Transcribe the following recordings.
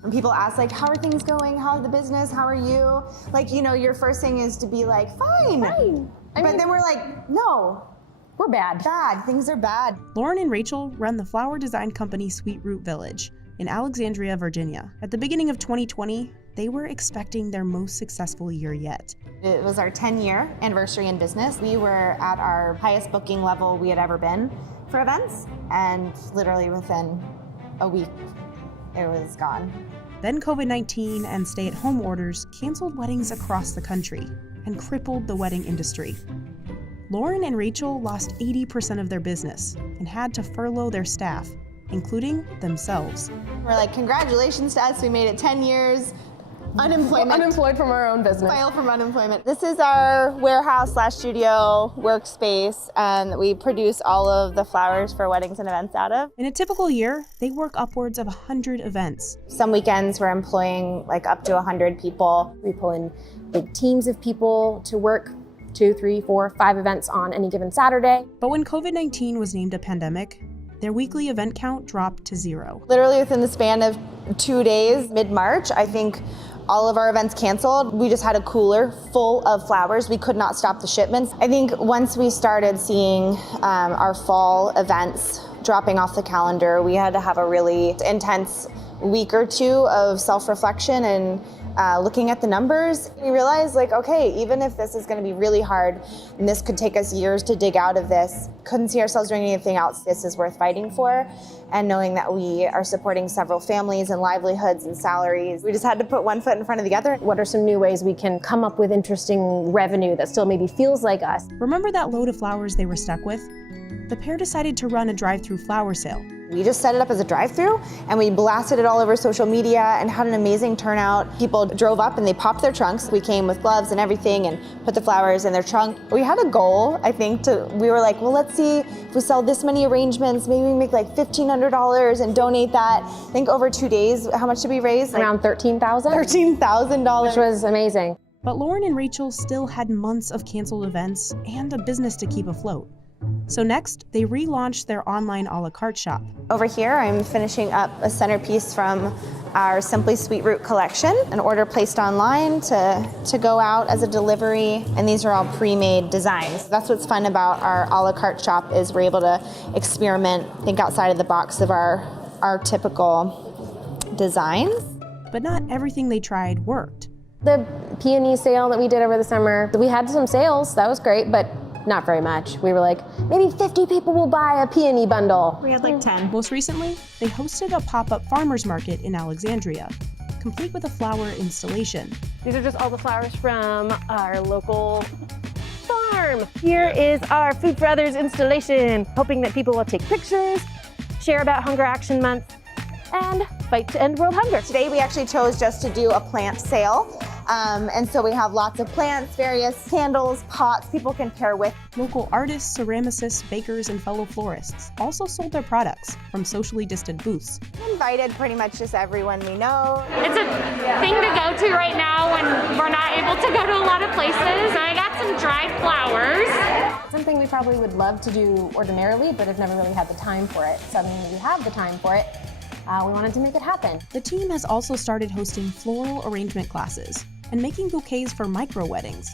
When people ask like, how are things going? How's the business? How are you? Like, you know, your first thing is to be like, fine. But then we're like, no. We're bad. Bad. Things are bad. Lauren and Rachel run the flower design company Sweet Root Village in Alexandria, Virginia. At the beginning of 2020, they were expecting their most successful year yet. It was our 10-year anniversary in business. We were at our highest booking level we had ever been for events, and literally within a week, it was gone. Then COVID-19 and stay-at-home orders canceled weddings across the country and crippled the wedding industry. Lauren and Rachel lost 80% of their business and had to furlough their staff, including themselves. We're like, congratulations to us, we made it 10 years. Unemployed from our own business. File from unemployment. This is our warehouse/studio workspace, and we produce all of the flowers for weddings and events out of. In a typical year, they work upwards of 100 events. Some weekends we're employing like up to 100 people. We pull in big teams of people to work 2, 3, 4, 5 events on any given Saturday. But when COVID-19 was named a pandemic, their weekly event count dropped to 0. Literally within the span of 2 days, mid-March, I think all of our events canceled. We just had a cooler full of flowers. We could not stop the shipments. I think once we started seeing our fall events dropping off the calendar, we had to have a really intense week or two of self-reflection and looking at the numbers. We realized like, okay, even if this is gonna be really hard and this could take us years to dig out of this, couldn't see ourselves doing anything else. This is worth fighting for. And knowing that we are supporting several families and livelihoods and salaries, we just had to put one foot in front of the other. What are some new ways we can come up with interesting revenue that still maybe feels like us? Remember that load of flowers they were stuck with? The pair decided to run a drive-through flower sale. We just set it up as a drive-through and we blasted it all over social media and had an amazing turnout. People drove up and they popped their trunks. We came with gloves and everything and put the flowers in their trunk. We had a goal, I think, we were like, well, let's see if we sell this many arrangements, maybe we make like $1,500 and donate that. I think over 2 days, how much did we raise? Around $13,000. $13,000. Which was amazing. But Lauren and Rachel still had months of canceled events and a business to keep afloat. So next, they relaunched their online a la carte shop. Over here, I'm finishing up a centerpiece from our Simply Sweet Root collection, an order placed online to go out as a delivery, and these are all pre-made designs. That's what's fun about our a la carte shop is we're able to experiment, think outside of the box of our typical designs. But not everything they tried worked. The peony sale that we did over the summer, we had some sales, that was great, but not very much. We were like, maybe 50 people will buy a peony bundle. We had like 10. Most recently, they hosted a pop-up farmers market in Alexandria, complete with a flower installation. These are just all the flowers from our local farm. Here is our Food for Others installation, hoping that people will take pictures, share about Hunger Action Month, and fight to end world hunger. Today we actually chose just to do a plant sale. And so we have lots of plants, various candles, pots people can pair with. Local artists, ceramicists, bakers, and fellow florists also sold their products from socially distant booths. We invited pretty much just everyone we know. It's a thing to go to right now when we're not able to go to a lot of places. I got some dried flowers. Something we probably would love to do ordinarily, but have never really had the time for it. Suddenly we have the time for it. We wanted to make it happen. The team has also started hosting floral arrangement classes and making bouquets for micro weddings.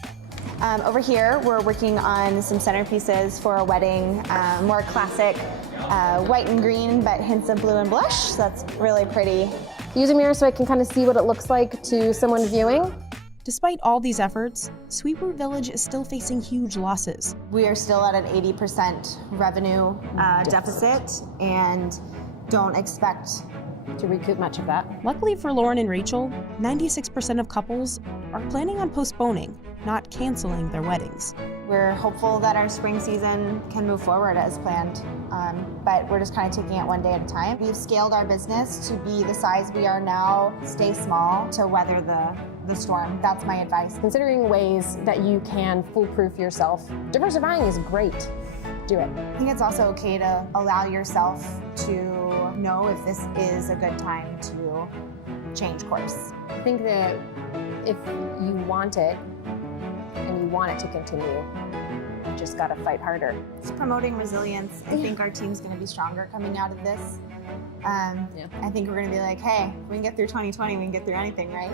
Over here, we're working on some centerpieces for a wedding, more classic white and green, but hints of blue and blush. So that's really pretty. Use a mirror so I can kind of see what it looks like to someone viewing. Despite all these efforts, Sweet Root Village is still facing huge losses. We are still at an 80% revenue deficit and don't expect to recoup much of that. Luckily for Lauren and Rachel, 96% of couples are planning on postponing, not canceling their weddings. We're hopeful that our spring season can move forward as planned, but we're just kind of taking it one day at a time. We've scaled our business to be the size we are now, stay small to weather the storm. That's my advice. Considering ways that you can foolproof yourself, diversifying is great. Do it. I think it's also okay to allow yourself to know if this is a good time to change course. I think that if you want it and you want it to continue, you just gotta fight harder. It's promoting resilience. I think our team's gonna be stronger coming out of this. I think we're going to be like, hey, we can get through 2020, we can get through anything, right?